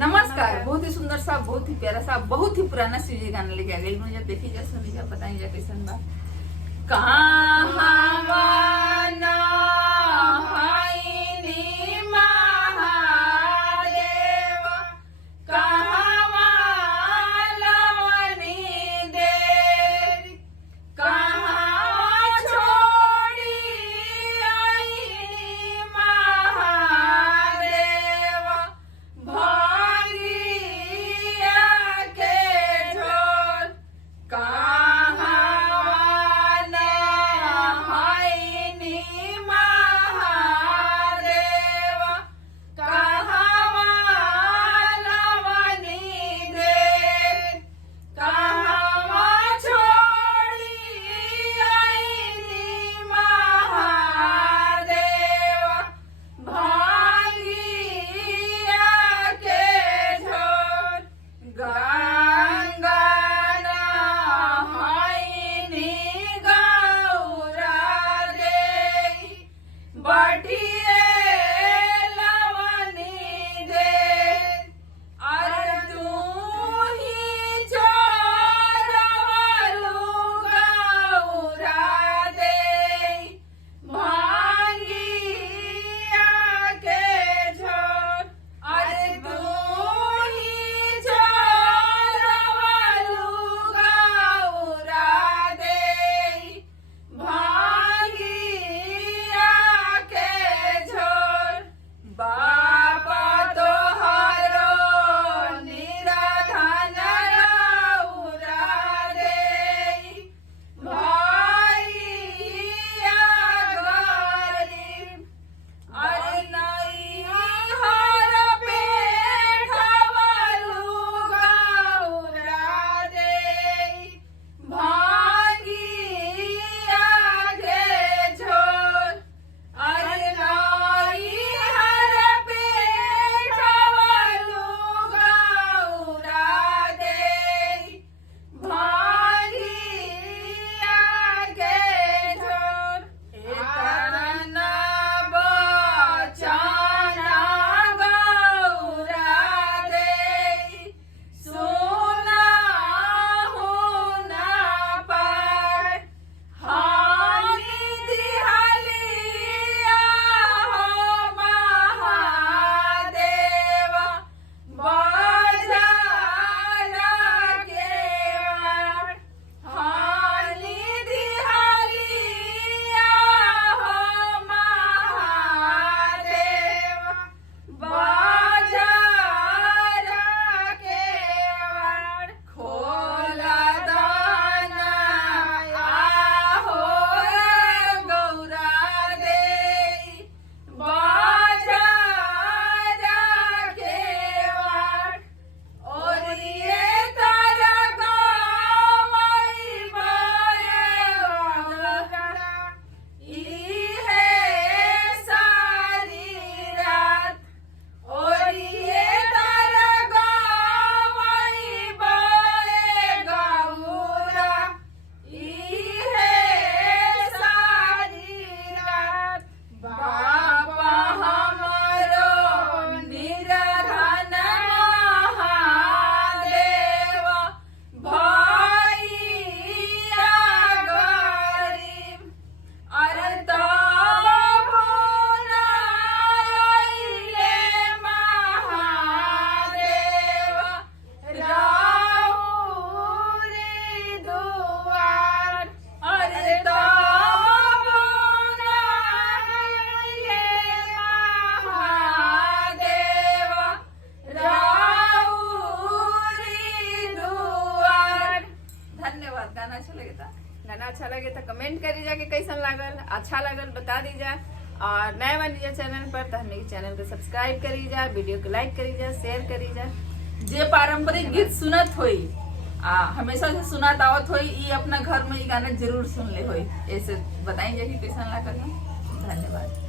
नमस्कार। बहुत ही सुंदर सा, बहुत ही प्यारा सा, बहुत ही पुराना शिव जी गाना लेके आ गई। मुझे देखी जा सुनी जा बताई जा कैसन बा। कहाँ गाना अच्छा लगे तो कमेंट करी जा कि कैसन लागल, अच्छा लागल बता दी जा। और नए बनी जा चैनल पर तो हमने चैनल को सब्सक्राइब करी जा, वीडियो को लाइक करी जा, शेयर करी जा। जे पारंपरिक गीत सुनत होई हमेशा से सुनात आवत होई, ई अपना घर में ई गाना जरूर सुन ले होई। ऐसे बताई जा कि कैसन लागल। धन्यवाद।